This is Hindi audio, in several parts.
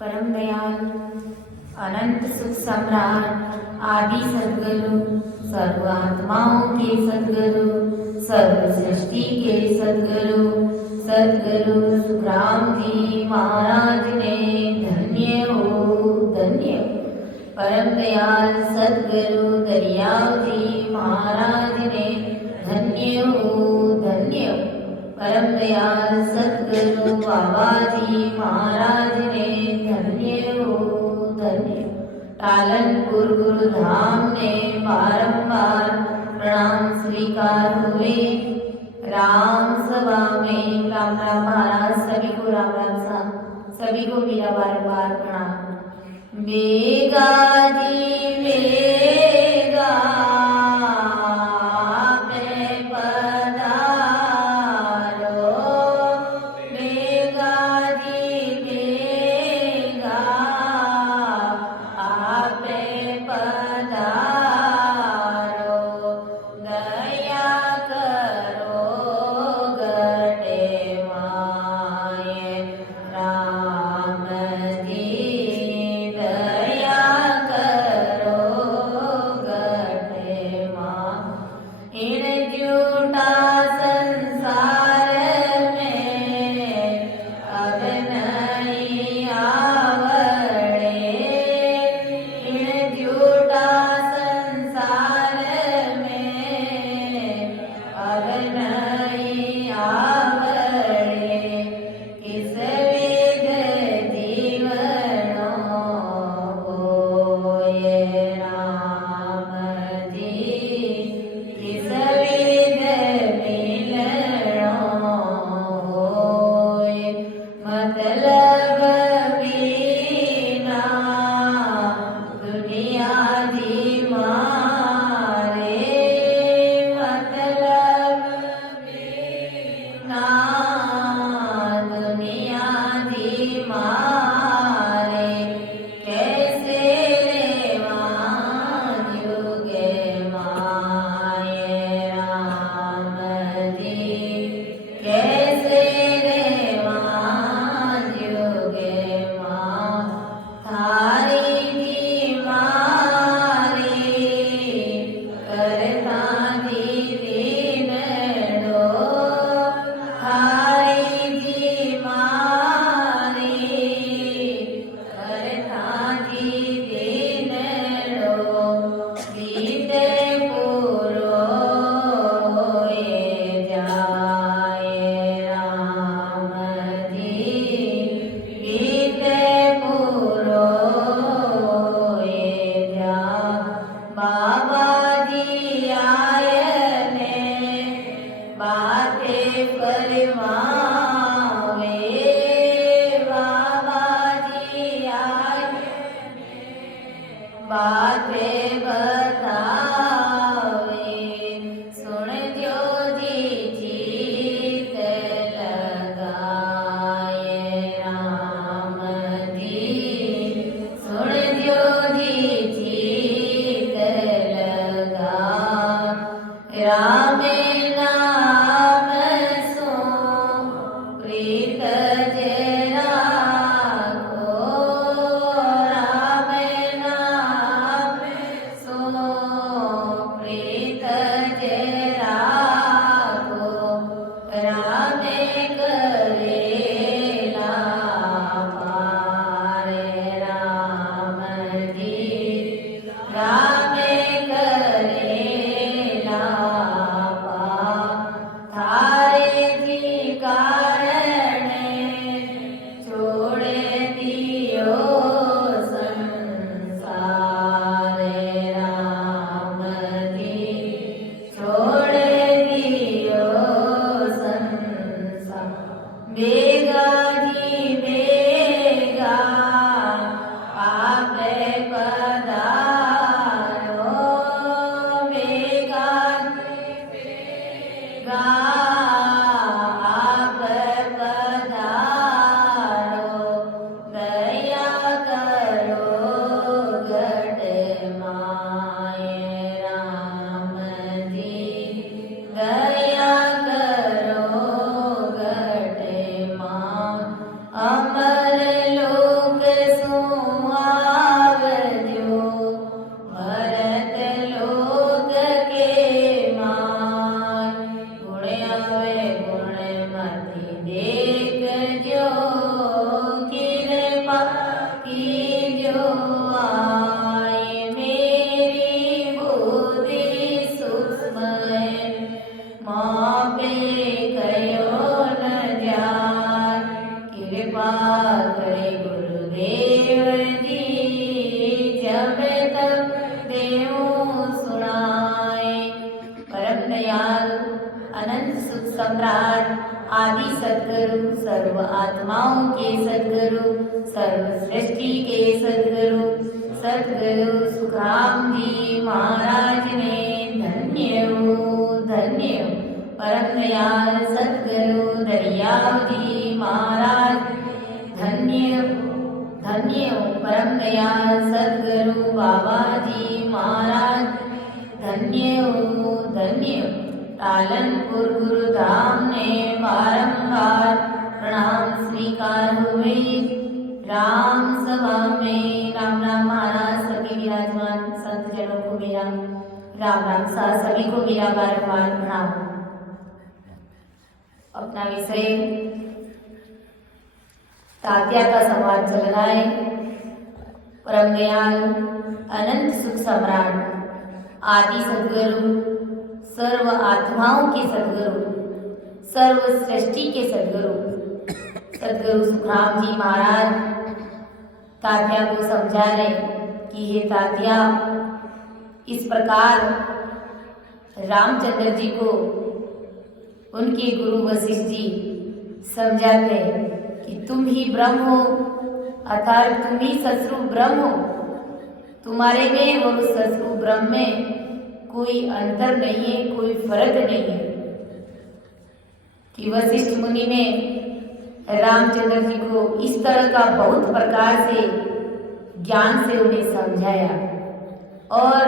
परम दयाल अनंत सुख सम्राट आदि सदगुरु सर्व आत्माओं के सदगुरु सर्व सृष्टि के सदगुरु सदगुरु सुखराम जी महाराज ने धन्य हो धन्य। परम दयाल सदगुरु दरियाव जी महाराज ने धन्य हो धन्य। परम दयाल सदगुरु बाबा जी महाराज ने धन्य हो धन्य। पालनपुर गुरुधाम में बारंबार प्रणाम स्वीकार हुए। राम सभा में राम राम महाराज सभी को राम राम साहब सभी को मेरा बारंबार प्रणाम। बेगा जी बेगा सम्राट आदि सद्गुरु सर्व आत्माओं के सद्गुरु सर्व सृष्टि के सद्गुरु सद्गुरु सुखराम जी महाराज ने धन्य परम दयाल सद्गुरु दरियाव जी महाराज धन्य परम दयाल सद्गुरु बाबा जी महाराज धन्य पालनपुर गुरुधाम ने बारंबार प्रणाम स्वीकार हुए। राम सभा में राम राम महाराज सभी विराजमान संत जनों को मेरा राम राम सा सभी को मेरा बारंबार प्रणाम। अपना विषय तात्या का संवाद चल रहा है। परम दयाल अनंत सुख सम्राट आदि सद्गुरु सर्व आत्माओं के सद्गुरु सर्व सृष्टि के सद्गुरु सुखराम जी महाराज तात्या को समझा रहे कि हे तात्या, इस प्रकार रामचंद्र जी को उनके गुरु वशिष्ठ जी समझाते हैं कि तुम ही ब्रह्म हो, अर्थात तुम ही सस्वरूप ब्रह्म हो। तुम्हारे में और उस सस्वरूप ब्रह्म में कोई अंतर नहीं है, कोई फर्क नहीं है। कि वशिष्ठ मुनि ने रामचंद्र जी को इस तरह का बहुत प्रकार से ज्ञान से उन्हें समझाया और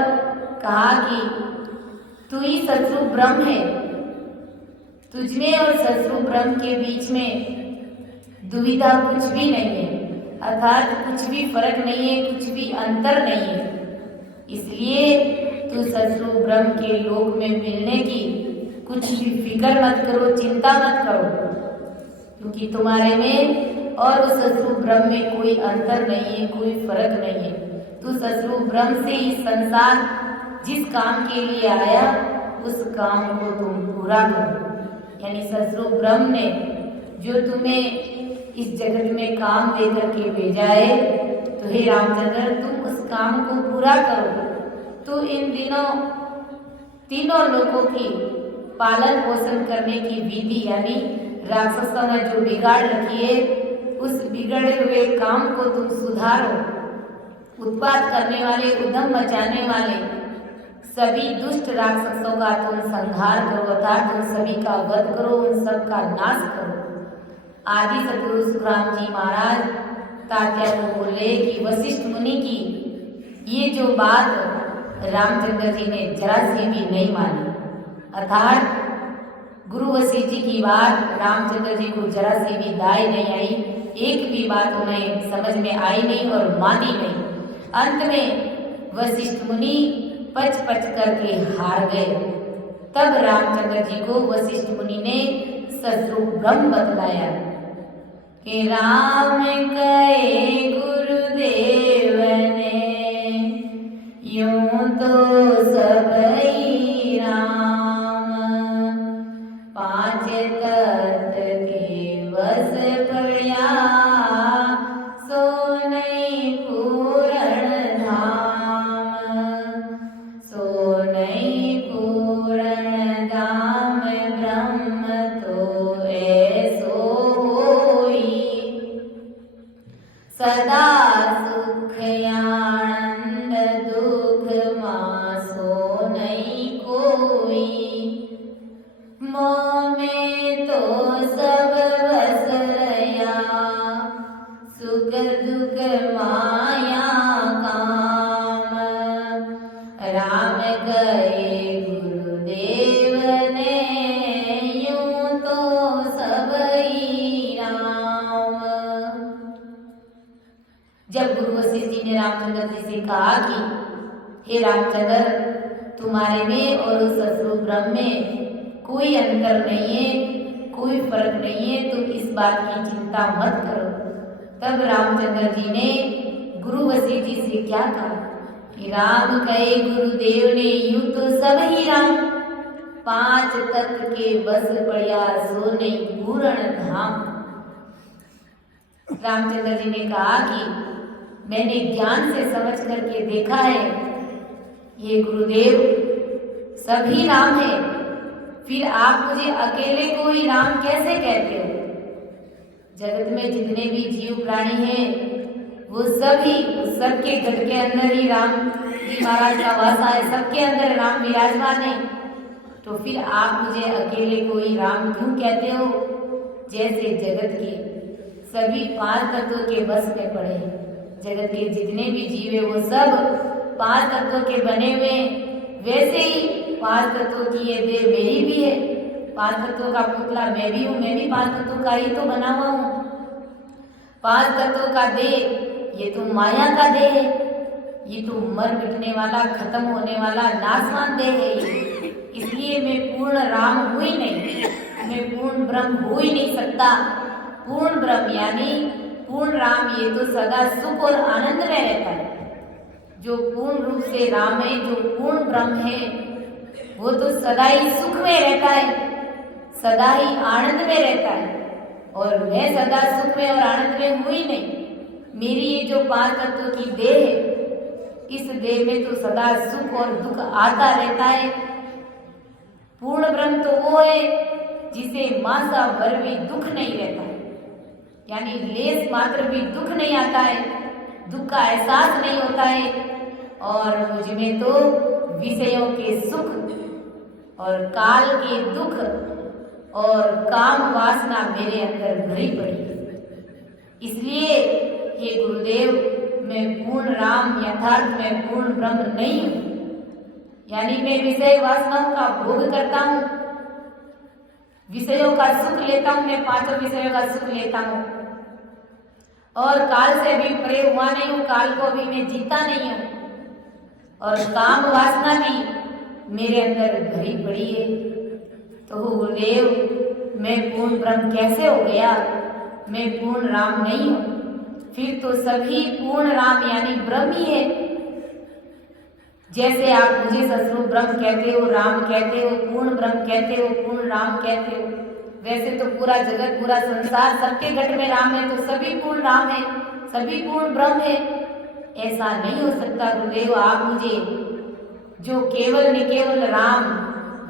कहा कि तू ही सस्वरूप ब्रह्म है, तुझमें और सस्वरूप ब्रह्म के बीच में दुविधा कुछ भी नहीं है, अर्थात कुछ भी फर्क नहीं है, कुछ भी अंतर नहीं है। इसलिए तू सस्वरूप ब्रह्म के लोक में मिलने की कुछ भी फिक्र मत करो, चिंता मत करो, क्योंकि तुम्हारे में और उस सस्वरूप ब्रह्म में कोई अंतर नहीं है, कोई फर्क नहीं है। तू सस्वरूप ब्रह्म से इस संसार जिस काम के लिए आया उस काम को तुम पूरा करो। यानी सस्वरूप ब्रह्म ने जो तुम्हें इस जगत में काम दे करके भेजा है, तो हे रामचंद्र तुम उस काम को पूरा करो। तो इन दिनों तीनों लोगों की पालन पोषण करने की विधि यानी राक्षसों ने जो बिगाड़ रखी है, उस बिगड़े हुए काम को तुम सुधारो। उत्पात करने वाले, उद्यम मचाने वाले सभी दुष्ट राक्षसों का तुम संहार करो, अर्थात तुम सभी का वध करो, उन सब का नाश करो। आदि सद्गुरु सुखराम जी महाराज तात्या को बोले कि वशिष्ठ मुनि की ये जो बात रामचंद्र जी ने जरा सी भी नहीं मानी, अर्थात गुरु वशिष्ठ जी की बात रामचंद्र जी को जरा सी भी दाई नहीं आई, एक भी बात उन्हें समझ में आई नहीं और मानी नहीं। अंत में वशिष्ठ मुनि पच करके हार गए। तब रामचंद्र जी को वशिष्ठ मुनि ने सस्वरूप ब्रह्म बतलाया कि राम कहे गुरुदेव ने यूं तो सबई राम, पांच तत्व के वस पड़िया सो नहीं पूर्ण धाम, सो नहीं पूर्ण धाम ब्रह्म तो ऐसो होई, सदा सुख आनंद दुख मासो नहीं कोई, मोह में तो सब बस रया सुख दुख माया काम, राम गए गुरुदेव ने यूं तो सबई राम। जब गुरु वशिष्ठ जी ने रामचंद्र जी से कहा कि हे रामचंद्र, तुम्हारे में और उस सस्वरूप ब्रह्म में कोई अंतर नहीं है, कोई फर्क नहीं है, तुम इस बात की चिंता मत करो। तब रामचंद्र जी ने गुरु वशिष्ठ जी से क्या कहा कि राम कहे गुरुदेव ने यूं तो सब ही राम, पांच तत्व के बस पड़िया सो नहीं पूर्ण धाम। रामचंद्र जी ने कहा कि मैंने ज्ञान से समझ करके देखा है, ये गुरुदेव सभी राम है, फिर आप मुझे अकेले को ही राम कैसे कहते हो? जगत में जितने भी जीव प्राणी हैं वो सभी सबके घट के अंदर ही राम जी महाराज का वासा है, सबके अंदर राम विराजमान है। तो फिर आप मुझे अकेले को ही राम क्यों कहते हो? जैसे जगत के सभी पांच तत्वों के बस में पड़े हैं। जगत के जितने भी जीव है वो सब पांच तत्वों के बने हुए हैं। वैसे ही पांच तत्वों की ये देह मेरी भी है, पांच तत्वों का पुतला मैं भी हूँ, मैं भी पांच तत्वों का ही तो बना हुआ हूँ। पांच तत्वों का देह ये तो माया का देह है, ये तो मर मिटने वाला, खत्म होने वाला, नाशवान देह है ये। इसलिए मैं पूर्ण राम हूँ ही नहीं, मैं पूर्ण ब्रह्म हो ही नहीं सकता। पूर्ण ब्रह्म यानी पूर्ण राम ये तो सदा सुख और आनंद में रहता है। जो पूर्ण रूप से राम है, जो पूर्ण ब्रह्म है, वो तो सदा ही सुख में रहता है, सदा ही आनंद में रहता है। और मैं सदा सुख में और आनंद में हूँ ही नहीं। मेरी ये जो पांच तत्वों की देह है, इस देह में तो सदा सुख और दुख आता रहता है। पूर्ण ब्रह्म तो वो है जिसे मासा भर भी दुख नहीं रहता है, यानी लेस मात्र भी दुख नहीं आता है, दुख का एहसास नहीं होता है। और मुझ में तो विषयों के सुख और काल के दुख और काम वासना मेरे अंदर भरी पड़ी है। इसलिए हे गुरुदेव, मैं पूर्ण राम यथार्थ में पूर्ण ब्रह्म नहीं हूँ, यानी मैं विषय वासनाओं का भोग करता हूँ, विषयों का सुख लेता हूँ, मैं पांचों विषयों का सुख लेता हूँ और काल से भी परे हुआ नहीं हूँ, काल को भी मैं जीता नहीं हूँ और काम वासना भी मेरे अंदर भरी पड़ी है। तो गुरुदेव, मैं पूर्ण ब्रह्म कैसे हो गया? मैं पूर्ण राम नहीं हूँ, फिर तो सभी पूर्ण राम यानी ब्रह्म ही है। जैसे आप मुझे ससुर ब्रह्म कहते हो, राम कहते हो, पूर्ण ब्रह्म कहते हो, पूर्ण राम कहते हो, वैसे तो पूरा जगत, पूरा संसार, सबके घट में राम है, तो सभी पूर्ण राम है, सभी पूर्ण ब्रह्म है। ऐसा नहीं हो सकता गुरुदेव। आप मुझे जो केवल निकेवल राम,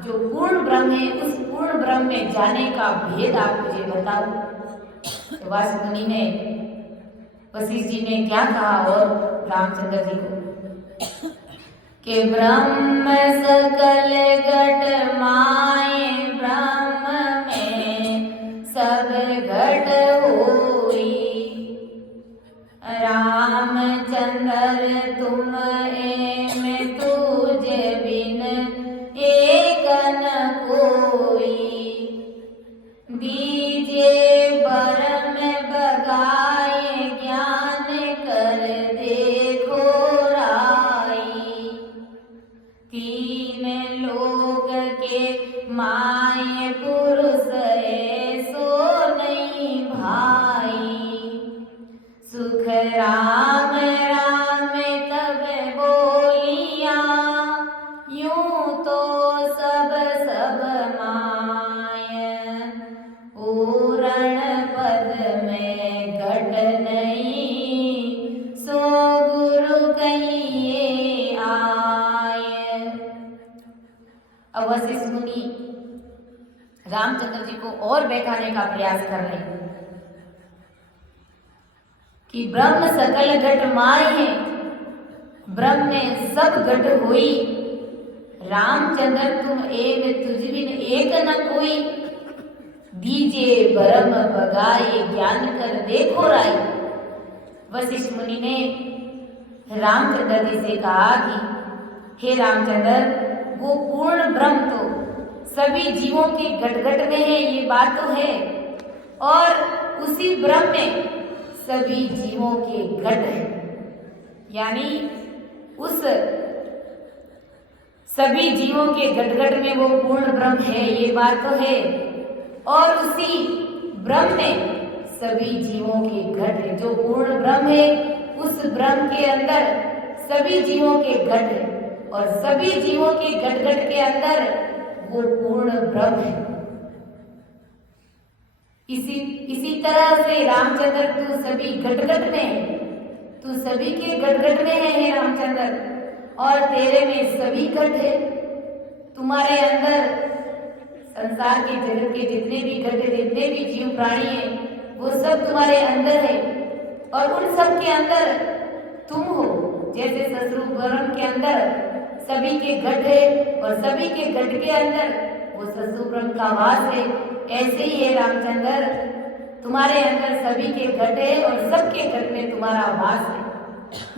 जो पूर्ण ब्रह्म है, उस पूर्ण ब्रह्म में जाने का भेद आप मुझे बताओ। तो वासु मुनि ने, वशिष्ठ जी ने क्या कहा और रामचंद्र जी को कि ब्रह्म सकल घट माए, ब्रह्म में सब घट होई, रामचंद्र तुम एम तुझ बिन एक न कोई, दीजे बरम बगाए ज्ञान कर देखो राई, तीन लोग के माए पुरुष ऐसो नहीं भाई, सुख राम राम तब बोलिया, यूं तो सब सब माय, पूरण पद में घट नहीं, सो गुरु कहिए आय। अब वशिष्ठ मुनि रामचंद्र जी को और बैठाने का प्रयास कर रहे हैं कि ब्रह्म सकल घट माए है, ब्रह्म में सब घट होई, रामचंद्र तुम एम तुझ बिन एक न कोई, दीजे ब्रह्म बगाए ज्ञान कर देखो राई। वशिष्ठ मुनि ने रामचंद्र जी से कहा कि हे रामचंद्र, वो पूर्ण ब्रह्म तो सभी जीवों के घट घट में है, ये बात तो है, और उसी ब्रह्म में सभी जीवों के घट है, यानी उस सभी जीवों के घट घट में वो पूर्ण ब्रह्म है, ये बात तो है, और उसी ब्रह्म में सभी जीवों के घट है। जो पूर्ण ब्रह्म है, उस ब्रह्म के अंदर सभी जीवों के घट है, और सभी जीवों के घट घट के अंदर वो पूर्ण ब्रह्म है। इसी तरह से रामचंद्र तू सभी घट घट में है, तू सभी के घट घट में है हे रामचंद्र, और तेरे में सभी घट है। तुम्हारे अंदर संसार के जगत के जितने भी घट, जितने भी जीव प्राणी हैं, वो सब तुम्हारे अंदर है और उन सब के अंदर तुम हो। जैसे ससुर ब्रह्म के अंदर सभी के घट है और सभी के घट के अंदर वो ससुर ब्रह्म का वास है, ऐसे ही है रामचंद्र, तुम्हारे अंदर सभी के घट है और सबके घट में तुम्हारा वास है।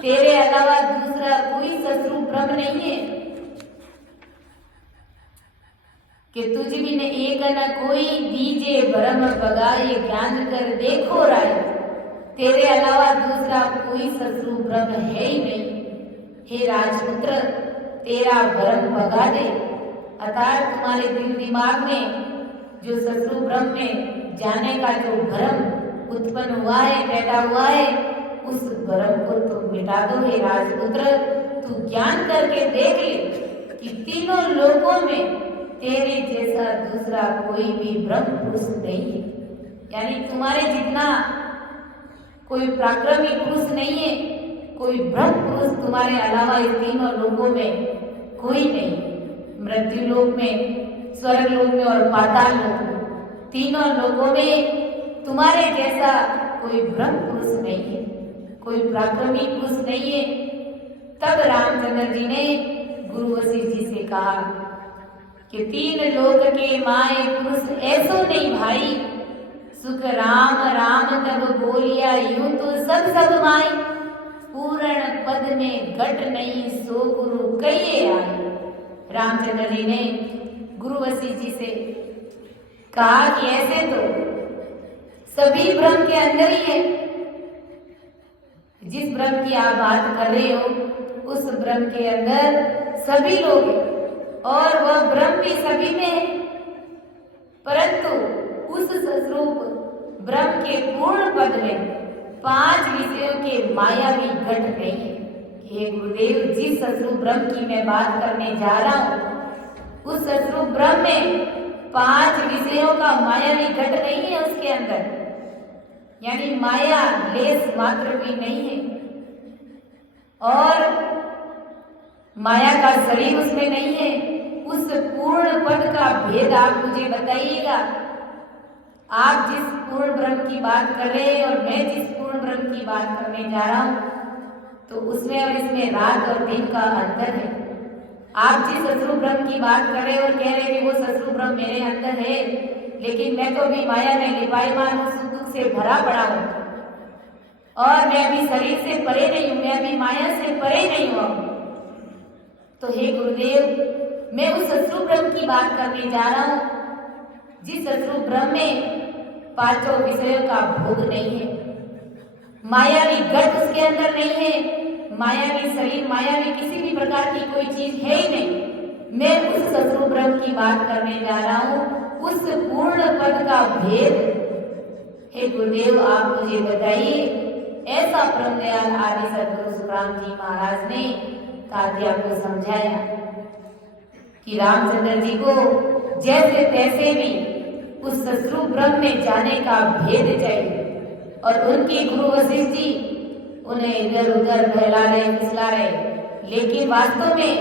तेरे अलावा दूसरा कोई ससुर ब्रह्म नहीं है कि तुझ भी ने एक न कोई दीजे ब्रह्म बगाए ज्ञान कर देखो राय। तेरे अलावा दूसरा कोई ससुर ब्रह्म है ही नहीं। हे राजपुत्र, तेरा भ्रम भगा दे, अर्थात तुम्हारे दिल दिमाग में जो ससुर ब्रह्म में जाने का जो भ्रम उत्पन्न हुआ है, पैदा हुआ है, उस भ्रम को तुम मिटा दो। हे राजपुत्र, तू ज्ञान करके देख ले कि तीनों लोकों में तेरे जैसा दूसरा कोई भी ब्रह्म पुरुष नहीं है। यानी तुम्हारे जितना कोई पराक्रमी पुरुष नहीं है, कोई ब्रह्म पुरुष तुम्हारे अलावा इस तीनों लोकों में कोई नहीं। मृत्यु लोक में, स्वर्ग लोक में और पाताल लोक में, तीनों लोकों में तुम्हारे जैसा कोई ब्रह्म पुरुष नहीं है, कोई पराक्रमी पुरुष नहीं है। तब रामचंद्र जी ने गुरु वशिष्ठ जी से कहा कि तीन लोक के माए पुरुष ऐसो नहीं भाई, सुख राम राम तब बोलिया यूं तो सब माई, पूर्ण पद में घट नहीं सो गुरु कहिए आए। रामचंद्र जी ने गुरु वशिष्ठ जी से कहा कि ऐसे तो सभी ब्रह्म के अंदर ही है, जिस ब्रह्म की आप बात कर रहे हो उस ब्रह्म के अंदर सभी लोग हैं और वह ब्रह्म भी सभी में है, परंतु उस स्वरूप ब्रह्म के पूर्ण पद में 5 विषयों के मायावी घट नहीं है। हे गुरुदेव, जिस स्वरूप ब्रह्म की मैं बात करने जा रहा हूँ उस स्वरूप ब्रह्म में 5 विषयों का मायावी घट नहीं है उसके अंदर, यानी माया लेस मात्र भी नहीं है और माया का शरीर उसमें नहीं है। उस पूर्ण पद का भेद आप मुझे बताइएगा। आप जिस पूर्ण ब्रह्म की बात कर रहे हैं और मैं जिस पूर्ण ब्रह्म की बात करने जा रहा हूँ, तो उसमें और इसमें रात और दिन का अंतर है। आप जिस ससुर ब्रह्म की बात कर रहे हैं और कह रहे हैं कि वो ससुर ब्रह्म मेरे अंदर है, लेकिन मैं तो अभी माया में लिपायमान हूँ, सुख दुख से भरा पड़ा हूँ और मैं अभी शरीर से परे नहीं हूँ, मैं अभी माया से परे नहीं हुआ। तो हे गुरुदेव, मैं उस ससुर ब्रह्म की बात करने जा रहा हूँ जिस ससुर ब्रह्म में 5 विषयों का भोग नहीं है, मायावी घट उसके अंदर नहीं है, मायावी शरीर, मायावी किसी भी प्रकार की कोई चीज है ही नहीं। मैं उस ससुर ब्रह्म की बात करने जा रहा हूँ, उस पूर्ण पद का भेद हे गुरुदेव आप मुझे बताइए। ऐसा परम दयाल आदि सदगुरु सुखराम जी महाराज ने तात्या को समझाया कि रामचंद्र जी को जैसे तैसे भी उस ससुर ब्रह्म में जाने का भेद चाहिए और उनके गुरु वशिष्ठ जी उन्हें इधर उधर बहला रहे, फिसला रहे, लेकिन वास्तव में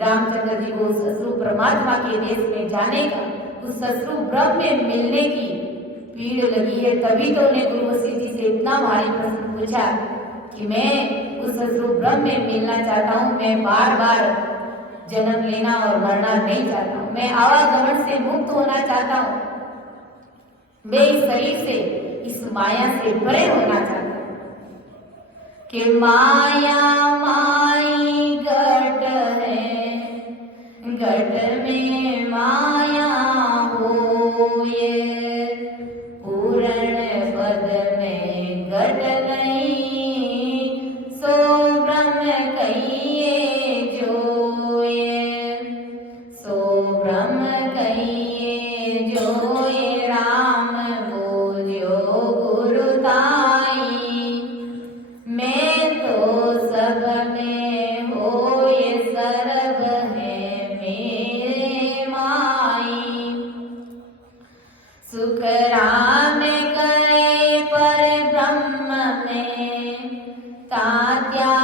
रामचंद्र जी को ससुर परमात्मा के देश में जाने का, उस ससुर ब्रह्म में मिलने की पीड़ लगी है। तभी तो उन्हें गुरु वशिष्ठ जी से इतना भारी प्रश्न पूछा कि मैं उस ससुर ब्रह्म में मिलना चाहता हूँ, मैं बार बार जन्म लेना और मरना नहीं चाहता हूँ, मैं आवागमन से मुक्त होना चाहता हूँ, मैं इस शरीर से, इस माया से परे होना चाहता हूँ। कि माया माई घट है, घट में माया होए, पूर्ण पद में घट नहीं सो ब्रह्म कहिए जोए, सो ब्रह्म कहिए जोए, राम बोलियो गुरु ताई, मैं तो सब में होए सर्व है मेरे माई, सुख राम करे पर ब्रह्म में तात्या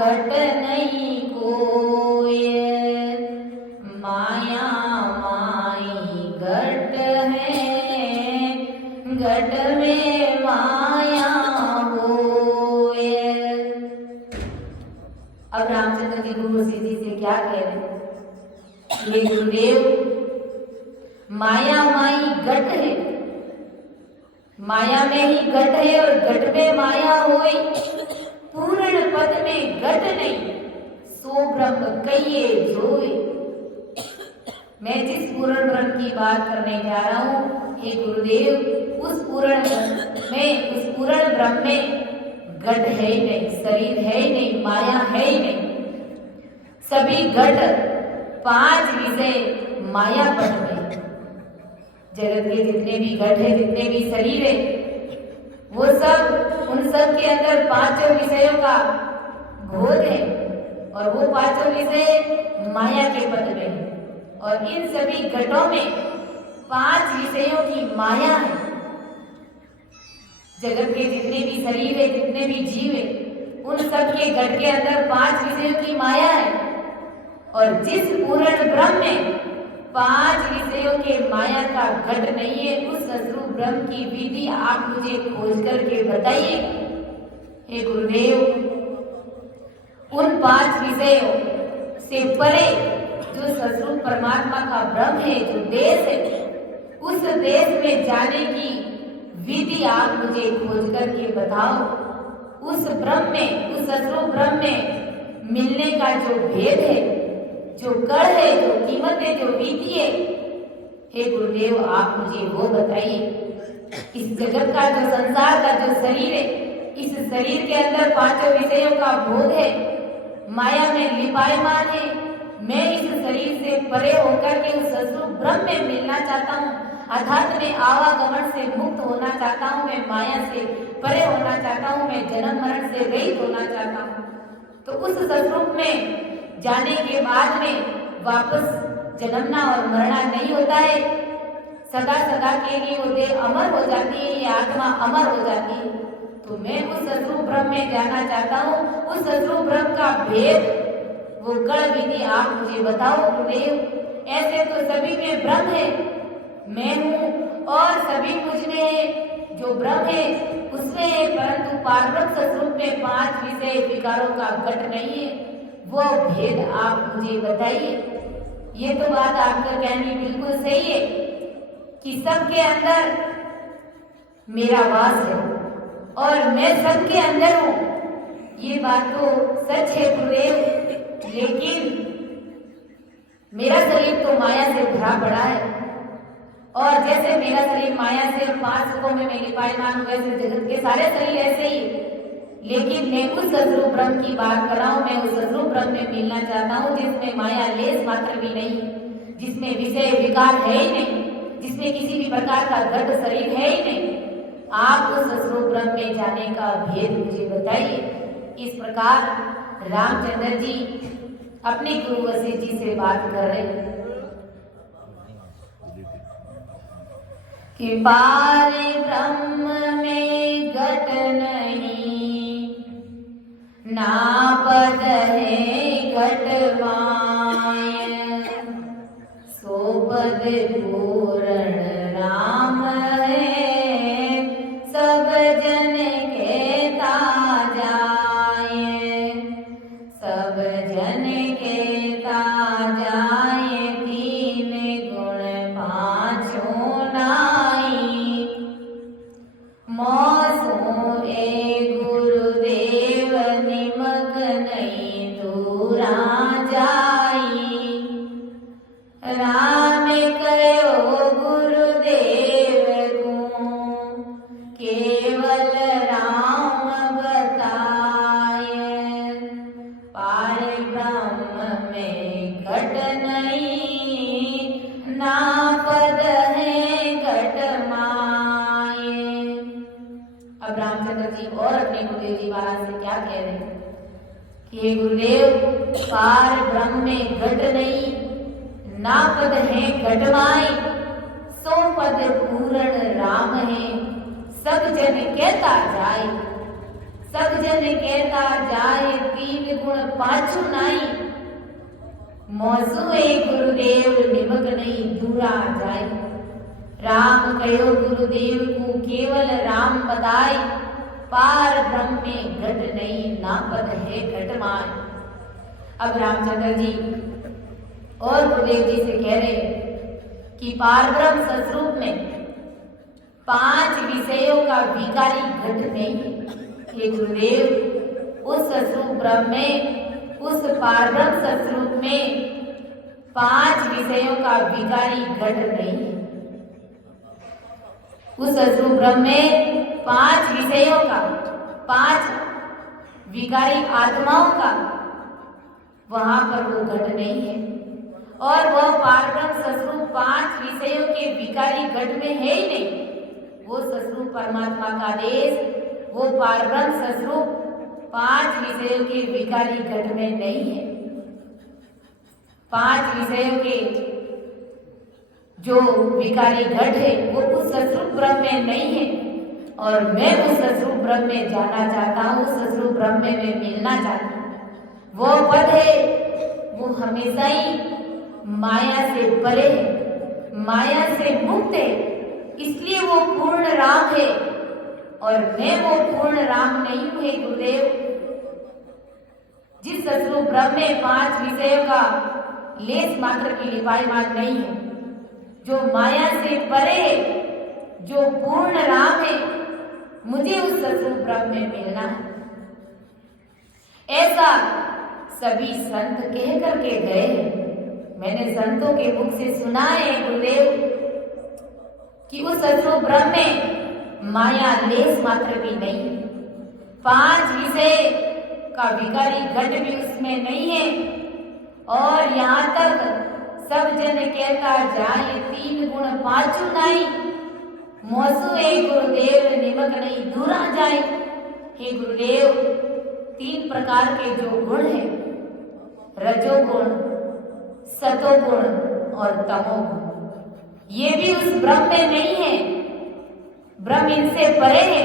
घट नहीं कोय, माया माई घट में माया होए। अब रामचंद्र जी गुरु जी से क्या कह रहे हैं? ये गुरुदेव, माया माई घट है, माया में ही घट है और घट में माया होई। पूर्ण पद में घट नहीं, सो ब्रह्म कहिए जोई। मैं जिस पूर्ण ब्रह्म की बात करने जा रहा हूँ, हे गुरुदेव, उस पूर्ण ब्रह्म में घट है ही नहीं, शरीर है ही नहीं, माया है ही नहीं। सभी घट 5 विषय माया पट में। जगत के जितने भी घट है, जितने भी शरीर है, वो सब, उन सब के अंदर 5 विषयों का बोध है और वो 5 विषय माया के पद में है। और इन सभी घटों में 5 विषयों की माया है। जगत के जितने भी शरीर है, जितने भी जीव है, उन सब के घट के अंदर 5 विषयों की माया है। और जिस पूर्ण ब्रह्म में 5 विषयों के माया का घट नहीं है, उस स्वरूप ब्रह्म की विधि आप मुझे खोज करके बताइए। हे गुरुदेव, उन 5 विषयों से परे जो स्वरूप परमात्मा का ब्रह्म है, जो देश है, उस देश में जाने की विधि आप मुझे खोज करके बताओ। उस ब्रह्म में, उस स्वरूप ब्रह्म में मिलने का जो भेद है, जो कड़ है, जो कीमत है, जो विधि है, हे गुरुदेव, आप मुझे वो बताइए। इस जगत का, जो संसार का जो शरीर है, इस शरीर के अंदर 5 विषयों का बोध है, माया में लिपायमान है। मैं इस शरीर से परे होकर के उस स्वरूप ब्रह्म में मिलना चाहता हूँ, अर्थात मैं आवागमन से मुक्त होना चाहता हूँ, मैं माया से परे होना चाहता हूँ, मैं जन्म मरण से रहित होना चाहता हूँ। तो उस स्वरूप में जाने के बाद में वापस जन्मना और मरना नहीं होता है। सदा सदा के लिए वो देह अमर हो जाती है, ये आत्मा अमर हो जाती है। तो मैं उस स्वरूप ब्रह्म में जाना चाहता हूँ। उस स्वरूप ब्रह्म का भेद, वो कड़ विधि आप मुझे बताओ गुरुदेव। ऐसे तो सभी में ब्रह्म है, मैं हूँ, और सभी मुझ में है। जो ब्रह्म है उसमें है, परंतु पारब्रह्म स्वरूप में 5 विषय विकारों का घट नहीं है। वो भेद आप मुझे बताइए। ये तो बात आपका कहनी बिल्कुल सही है कि सबके अंदर मेरा वास है और मैं सबके अंदर हूँ। ये बात तो सच है गुरुदेव, लेकिन मेरा शरीर तो माया से भरा पड़ा है। और जैसे मेरा शरीर माया से 5 सुखों में मैं लिपायमान हूँ, वैसे जगत के सारे शरीर ऐसे ही। लेकिन मैं उस स्वरूप ब्रह्म की बात कर रहा हूँ। मैं उस स्वरूप ब्रह्म में मिलना चाहता हूँ जिसमें माया लेस मात्र भी नहीं, जिसमें विषय विकार है ही नहीं, जिसमें किसी भी प्रकार का घट शरीर है ही नहीं। आप उस स्वरूप ब्रह्म में जाने का भेद मुझे बताइए। इस प्रकार रामचंद्र जी अपने गुरु वशिष्ठ जी से बात कर रहे हैं कि पार ब्रह्म में घट नहीं, ना पद है घट माय। सो पद पूर्ण राम है, सब जन कहता जाए। सब जन कहता जाए, 3 गुण 5 नाई। मौसों ए गुरुदेव निमक नहीं दूरा जाई। राम कहो गुरुदेव को, केवल राम बताए। पार ब्रह्म में घट नहीं, ना पद है घट माए। अब रामचंद्र जी और अपने गुरुदेव जी महाराज से क्या कह रहे हैं कि हे गुरुदेव, पार ब्रह्म में घट नहीं, ना पद है घट माए। सो पद पूर्ण राम है, सब जन कहता जाए। सब जन कहता जाए, 3 गुण 5 नाई। मौसू ए गुरुदेव निमक नहीं दूरा जाए। राम कयो गुरुदेव को केवल राम बताए, पार ब्रह्म में घट नहीं ना पद है घट माय। अब रामचंद्र जी और गुरुदेव जी से कह रहे हैं कि पार ब्रह्म सस्वरूप में 5 विषयों का विकारी घट नहीं है। हे गुरुदेव, उस सस्वरूप ब्रह्म में, उस पार ब्रह्म सस्वरूप में 5 विषयों का विकारी घट नहीं है। उस सस्वरूप ब्रह्म में 5 विषयों का, 5 विकारी आत्माओं का वहां पर वो घट नहीं है। और वह पारब्रह्म सस्वरूप 5 विषयों के विकारी घट में है ही नहीं। वो सस्वरूप परमात्मा का देश, वो पारब्रह्म सस्वरूप 5 विषयों के विकारी घट में नहीं है। 5 विषयों के जो विकारी घट है वो उस सस्वरूप ब्रह्म में नहीं है। और मैं उस सस्वरूप ब्रह्म में जाना चाहता हूँ, उस सस्वरूप ब्रह्म में मैं मिलना चाहता हूँ। वो पद है, वो हमेशा ही माया से परे है, माया से मुक्त है, इसलिए वो पूर्ण राम है। और मैं वो पूर्ण राम नहीं हूँ। हे गुरुदेव, जिस सस्वरूप ब्रह्म में 5 विषयों का लेस मात्र की लिपायमान नहीं है, जो माया से परे है, जो पूर्ण राम है, मुझे उस सस्वरूप ब्रह्म में मिलना है। ऐसा सभी संत कह करके गए हैं। मैंने संतों के मुख से सुना है गुरुदेव कि उस सस्वरूप ब्रह्म में माया लेस मात्र भी नहीं है। 5 विषय का विकारी घट भी उसमें नहीं है। और यहाँ तक सब जन कहता जाए 3 गुण 5 नहीं, मोसु हे गुरुदेव निमक नहीं दूरा जाए। हे गुरुदेव, 3 प्रकार के जो गुण हैं, रजोगुण, सतोगुण और तमोगुण, ये भी उस ब्रह्म में नहीं है। ब्रह्म इनसे परे है।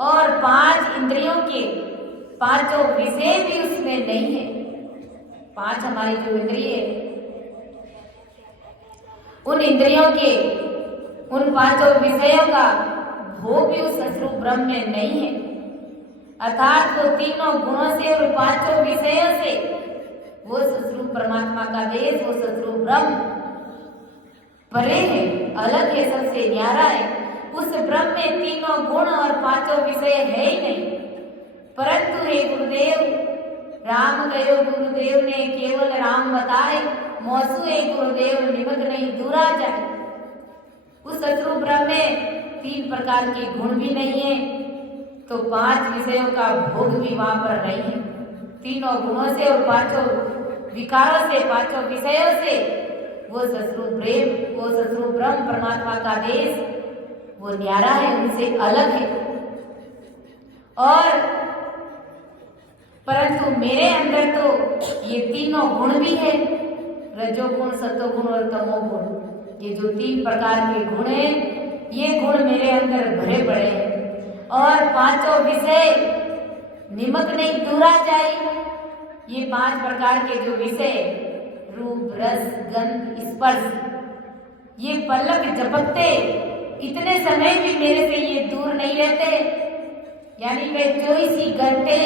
और 5 इंद्रियों के 5 विषय भी उसमें नहीं है। 5 हमारी जो इंद्रिय है, उन इंद्रियों के उन 5 विषयों का भोग भी उस सस्वरूप ब्रह्म में नहीं है। अर्थात वो 3 गुणों से और 5 विषयों से वो सस्वरूप परमात्मा का देश, वो सस्वरूप ब्रह्म परे है, अलग है, सबसे न्यारा है। उस ब्रह्म में 3 गुण और 5 विषय है ही नहीं। परंतु हे गुरुदेव, राम कयो गुरुदेव ने केवल राम बताए, मोसु हे गुरुदेव निमक नहीं दूरा जाए। उस सस्वरूप ब्रह्म में 3 प्रकार के गुण भी नहीं है, तो 5 विषयों का भोग भी वहां पर नहीं है। 3 गुणों से और 5 विकारों से, 5 विषयों से वो सस्वरूप प्रेम, वो सस्वरूप ब्रह्म परमात्मा का देश, वो न्यारा है, उनसे अलग है। और परंतु मेरे अंदर तो ये 3 गुण भी है, रजोगुण, सतोगुण और तमोगुण। ये जो 3 प्रकार के गुण हैं, ये गुण मेरे अंदर भरे पड़े हैं। और 5 विषय निमक नहीं दूरा जाए। ये 5 प्रकार के जो विषय, रूप, रस, गंध, स्पर्श, ये पलक झपकते इतने समय भी मेरे से ये दूर नहीं रहते। यानी मैं 24 घंटे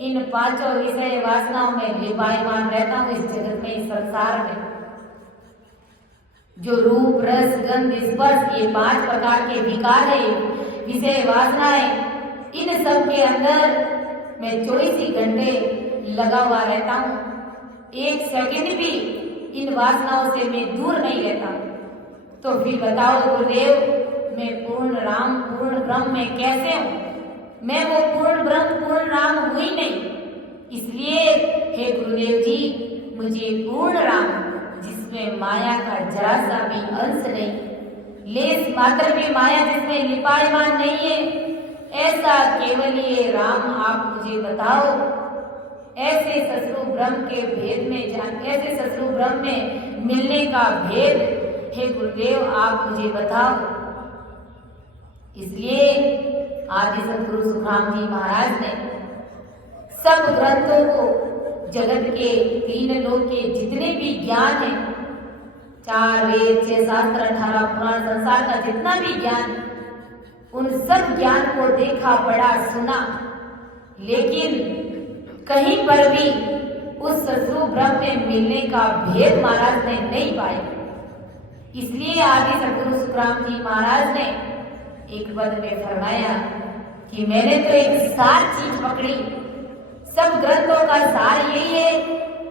इन 5 विषय वासनाओं में लिपायमान रहता हूँ। इस जगत में, इस संसार में जो रूप, रस, गंध, स्पर्श, ये 5 प्रकार के विकार है, विषय वासनाएं, इन सब के अंदर मैं 24 घंटे लगा हुआ रहता हूँ। 1 सेकंड भी इन वासनाओं से मैं दूर नहीं रहता। तो फिर बताओ गुरुदेव, मैं पूर्ण राम, पूर्ण ब्रह्म में कैसे हूँ? मैं वो पूर्ण ब्रह्म, पूर्ण राम हुई नहीं। इसलिए हे गुरुदेव जी, मुझे पूर्ण राम, जिसमें माया का जरा सा भी अंश नहीं, लेस मात्र भी माया जिसमें लिपायमान नहीं है, ऐसा केवल ये राम आप मुझे बताओ। ऐसे सस्वरूप ब्रह्म के भेद में ऐसे सस्वरूप ब्रह्म में मिलने का भेद हे गुरुदेव आप मुझे बताओ। इसलिए आदि सद्गुरु सुखराम जी महाराज ने सब ग्रंथों को, जगत के 3 लोक के जितने भी ज्ञान हैं, 4 वेद, 6 शास्त्र, 18 पुराण, संसार का जितना भी ज्ञान, उन सब ज्ञान को देखा, पढ़ा, सुना, लेकिन कहीं पर भी उस सद्गुरु ब्रह्म में मिलने का भेद महाराज ने नहीं पाया। इसलिए आगे सद्गुरु सुखराम जी महाराज ने एक पद में फरमाया कि मैंने तो एक सार चीज पकड़ी, सब ग्रंथों का सार यही है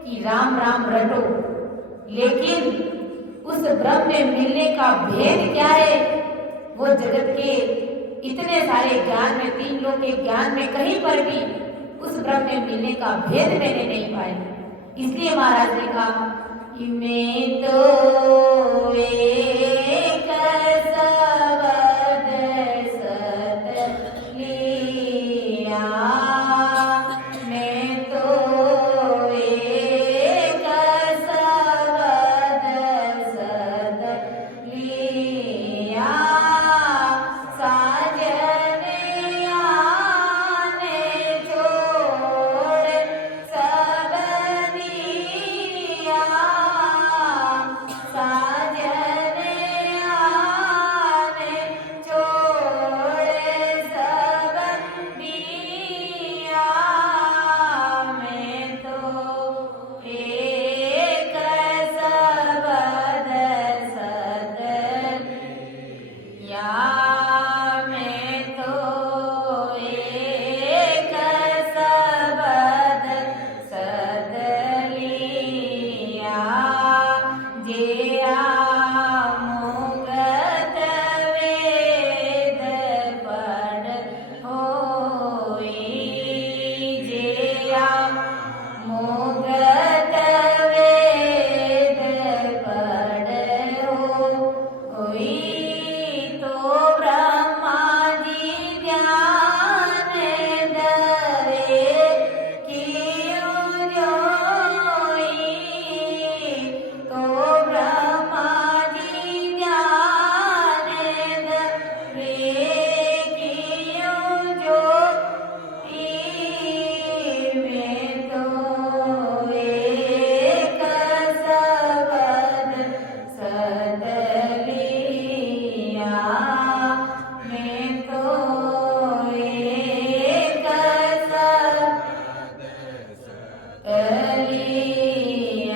कि राम राम रटो, लेकिन उस ब्रह्म में मिलने का भेद क्या है, वो जगत के इतने सारे ज्ञान में, 3 लोक के ज्ञान में कहीं पर भी उस ब्रह्म में मिलने का भेद मैंने नहीं पाया। इसलिए महाराज ने कहा कि मैं तो एक शब्द सत लिया, मैं तो एक शब्द सत लिया,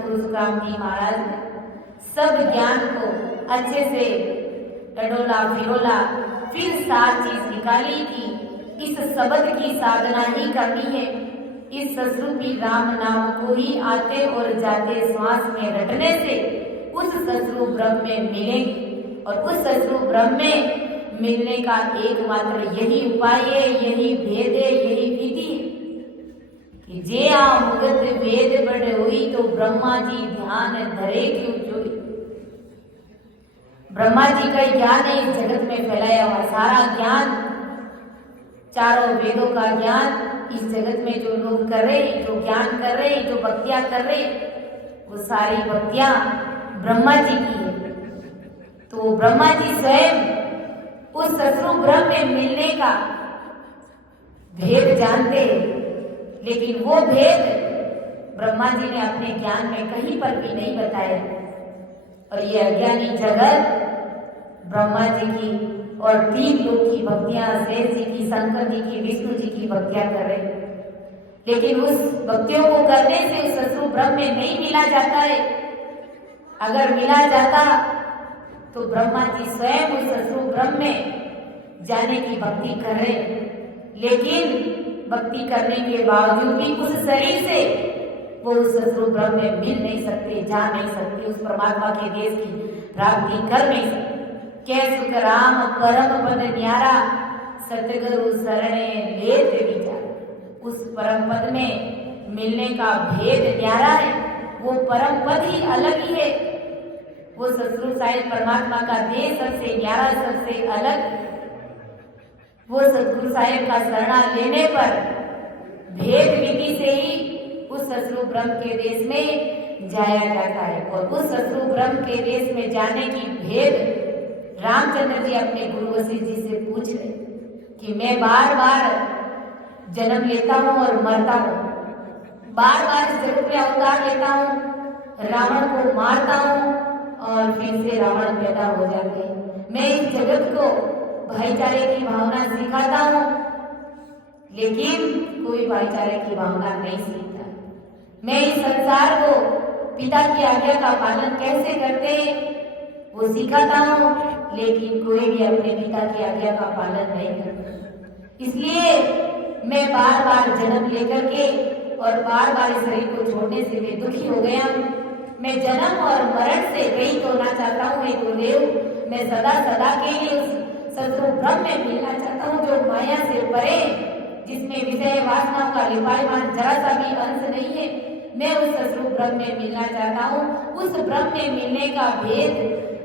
तुलसीराम जी महाराज ने सब ज्ञान को अच्छे से टडोला फिरोला, फिर सात चीज निकाली कि इस शब्द की साधना ही करनी है। इस ससुरूपी राम नाम को ही आते और जाते श्वास में रटने से उस ससुरु ब्रह्म में मिलेंगे और उस ससुरु ब्रह्म में मिलने का एकमात्र यही उपाय है, यही भेद है, यही विधि है कि जे आ मुगत वेद बड़े हुई तो ब्रह्मा जी ध्यान धरे क्यों जोई। ब्रह्मा जी का ज्ञान है इस जगत में फैलाया हुआ, सारा ज्ञान चारों वेदों का ज्ञान इस जगत में जो लोग कर रहे हैं, जो ज्ञान कर रहे हैं, जो भक्तियां कर रहे हैं, वो सारी भक्तियां ब्रह्मा जी की है। तो ब्रह्मा जी स्वयं उस ससुर ब्रह्म में मिलने का भेद जानते हैं, लेकिन वो भेद ब्रह्मा जी ने अपने ज्ञान में कहीं पर भी नहीं बताया। और ये अज्ञानी जगत ब्रह्मा जी की और 3 लोग की भक्तियां, शेष जी की, शंकर जी की, विष्णु जी की भक्तियां कर रहे हैं, लेकिन उस भक्तियों को करने से उस ससुर ब्रह्म में नहीं मिला जाता है। अगर मिला जाता तो ब्रह्मा जी स्वयं उस ससुर ब्रह्म में जाने की भक्ति कर रहे, लेकिन भक्ति करने के बावजूद भी उस शरीर से वो उस ससुर ब्रह्म में मिल नहीं सकते, जा नहीं सकते, उस परमात्मा के देश की प्राप्ति कर नहीं सकते। कै सुख राम परम पद न्यारा, सतगुरु शरणे लेत विचार। उस परम पद में मिलने का भेद न्यारा है, वो परम पद ही अलग ही है। वो ससुर साहिब परमात्मा का देश सबसे न्यारा, सबसे अलग। वो सतगुरु साहिब का शरणा लेने पर भेद विधि से ही उस ससुर ब्रह्म के देश में जाया जाता है। और उस ससुर ब्रह्म के देश में जाने की भेद रामचंद्र जी अपने गुरु वशिष्ठ जी से पूछ रहे कि मैं बार बार जन्म लेता हूँ और मरता हूँ, बार बार इस जगत में अवतार लेता हूँ, रावण को मारता हूँ और फिर से रावण पैदा हो जाते हैं। मैं इस जगत को भाईचारे की भावना सिखाता हूँ, लेकिन कोई भाईचारे की भावना नहीं सीखता। मैं इस संसार को पिता की आज्ञा का पालन कैसे करते वो सिखाता हूँ, लेकिन कोई भी अपने पिता की आज्ञा का पालन नहीं करता। इसलिए मैं बार बार जन्म लेकर के और बार बार इस शरीर को छोड़ने से मैं दुखी हो गया। मैं जन्म और मरण से रहित होना चाहता हूँ हे गुरुदेव। मैं सदा सदा के लिए उस सतगुरु ब्रह्म में मिलना चाहता हूँ जो माया से परे, जिसमें विषय वासनाओं का लिपायमान जरा सा भी अंश नहीं है। मैं उस सतगुरु ब्रह्म में मिलना चाहता हूँ। उस ब्रह्म में मिलने का भेद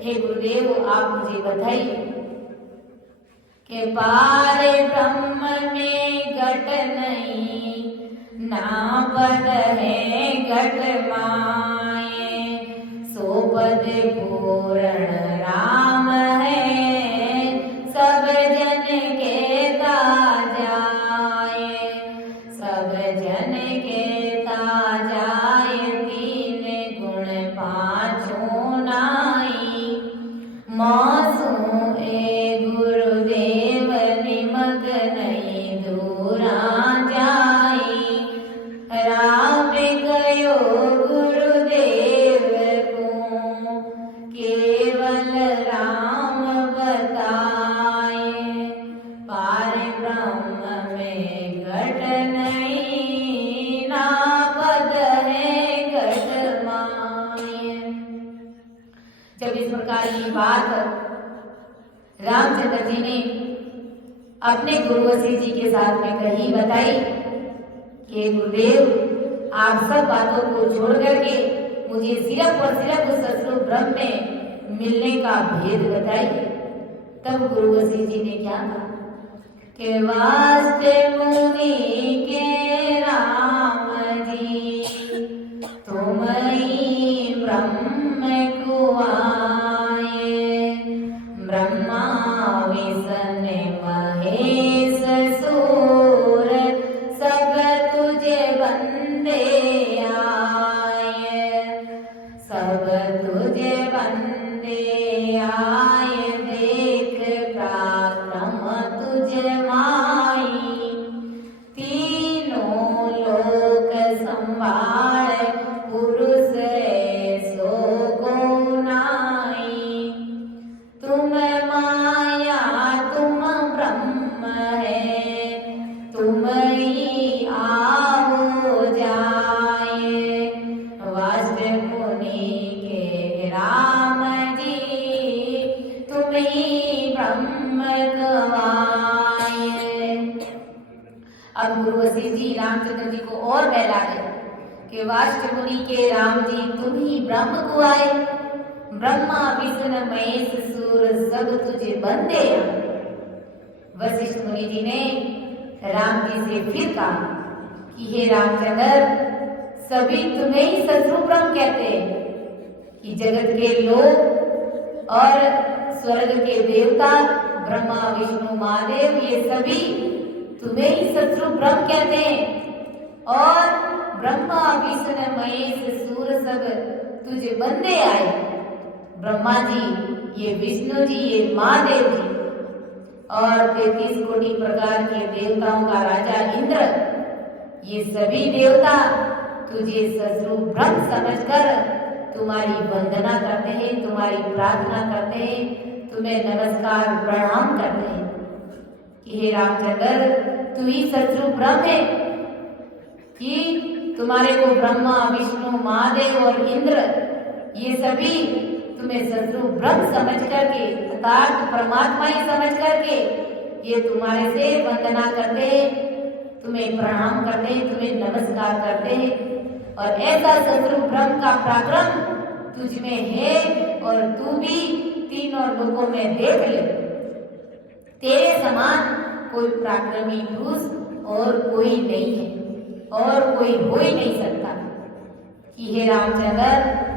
हे गुरुदेव आप मुझे बताइए कि पार ब्रह्म में घट नहीं, ना पद है घट माए, सो पद पूर्ण राम है, सब जन कहता जाए, सब जन कहता जाए, 3 गुण 5 नाई, मासू ए गुरुदेव निमग नहीं दूरा जाई, राम कयो गुरुदेव को केवल राम बताए, पार ब्रह्म में घट नहीं, ना पद है घट माए। जब इस प्रकार की बात रामचंद्र जी ने अपने गुरु वशिष्ठ जी के साथ में कही, बताई कि गुरुदेव आप सब बातों को छोड़ करके मुझे सिर्फ और सिर्फ उस सतगुरु ब्रह्म में मिलने का भेद बताइए। तब गुरु वशिष्ठ जी ने क्या कहा कि वास्ते मुनि के राम जी, तुम ही ब्रह्म को आए, ब्रह्मा विष्णु महेश सूर, सब तुझे बंदे आए, सब तुझे बंदे आए, देख पराक्रम तुझे माई, 3 लोक संभाल पुरुष सो को नाई, तुम माया तुम ब्रह्म है, तुम ही आओ जाए, वास्ते मुनि के राम जी, तुम ही ब्रह्म गवाए। अब गुरु वशिष्ठ जी रामचंद्र जी को और बहला गए कि वास्ते मुनि के राम जी तुम ही ब्रह्म को आए, ब्रह्मा विष्णु महेश सूर सब तुझे बंदे। वशिष्ठ मुनि जी ने राम जी से फिर कहा कि हे रामचंद्र, सभी तुम्हें ही शत्रु ब्रह्म कहते हैं कि जगत के लोग और स्वर्ग के देवता ब्रह्मा विष्णु महादेव ये सभी तुम्हें ही शत्रु ब्रह्म कहते हैं। और ब्रह्मा विष्णु महेश सूर सब तुझे बंदे आए। ब्रह्मा जी, ये विष्णु जी, ये महादेव जी और 33 कोटि प्रकार के देवताओं का राजा इंद्र, ये सभी देवता तुझे शत्रु ब्रह्म समझकर तुम्हारी वंदना करते हैं, तुम्हारी प्रार्थना करते हैं, तुम्हें नमस्कार प्रणाम करते हैं कि हे रामचंद्र, तू ही शत्रु ब्रह्म है कि तुम्हारे को ब्रह्मा विष्णु महादेव और इंद्र ये सभी तुम्हें शत्रु ब्रह्म समझ करके अर्थात परमात्मा ही समझ करके ये तुम्हारे से वंदना करते हैं, तुम्हें प्रणाम करते हैं, तुम्हें नमस्कार करते हैं। और ऐसा शत्रु ब्रह्म का पराक्रम तुझ में है और तू भी तीनों लोकों में देख ले। तेरे समान कोई पराक्रमी पुरुष और कोई नहीं है और कोई हो ही नहीं सकता कि हे रामचंद्र,